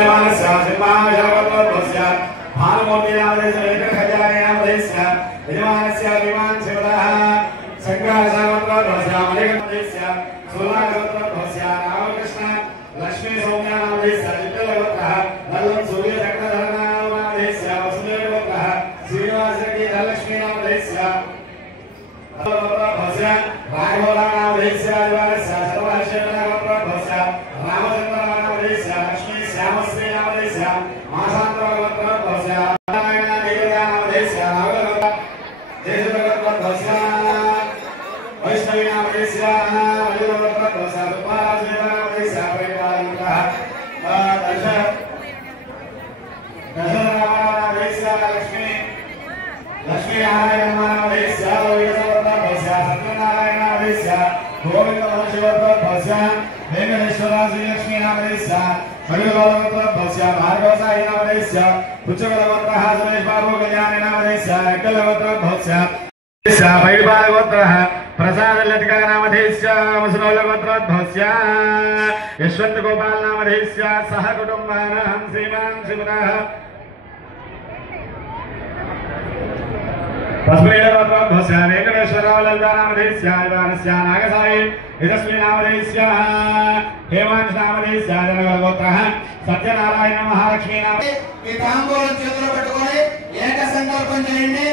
विमानस्य सिंहाशनवत्रोद्भवस्य भानुमूर्तिनामधेयस्य वेङ्कटखजाननामधेयस्य यजमानस्य विमानशिवतः शङ्कराचार्यवत्रोद्भवस्य मणिकण्ठस्य सुवर्णवत्रोद्भवस्य रामकृष्ण लक्ष्मी सौम्यानामधेयस्य चित्तलवत्तः नल्लं सूर्यचक्रधरनामधेयस्य वसुदेववत्तः श्रीनिवासरेड्डी धनलक्ष्मीनामधेयस्य वत्रोद्भवस्य राघवनामधेयस्य यजमानस्य सर्वहर्षवर्धनवत्रोद्भवस्य रामचन्द्रनामधेयस्य लक्ष्मी श्यामश्रीनामधेयस्य मासान्तरवत्रोद्भवस्य नारायणदेवनामधेयस्य देशवत्रोद्भवस्य वैष्णवीनामधेयस्य वैष्णववत्रोद्भवस्य सुब्बाराजनामधेयस्य परिवारवत्तः दशनामधेयस्य लक्ष्मीनारायणनामधेयस्य वैष्णववत्रोद्भवस्य सत्यनारायणामधेयस्य गोविन्दमहर्षिवत्रोद्भवस्य वेंकटेश्वरा श्रीलक्ष्मीनामधेयस्य मयूरवत्रोद्भवस्य भार्गवसायिनामधेयस्य पुच्छगलवत्तः सुरेशबाबु कल्याणनामधेयस्य नक्कलवत्रोद्भवस्य पैडिपालगोत्रः प्रसादलतिकानामधेयस्य मुसलोलगोत्रोद्भवस्य यशवन्तगोपालनामधेयस्य सह कुटुम्बानां श्रीमान् शिवतः तस्मैलगोत्रोद्भवस्य वेङ्कटेश्वरराव ललितानामधेयस्य यजमानस्य नागसायि यशस्वीनामधेयस्य हेमांशनामधेयस्य जनगलगोत्रः सत्यनारायण महालक्ष्मीनाम ఈ తాంబూలం చేతుల్లో పెట్టుకొని ఏక సంకల్పం చేయండి.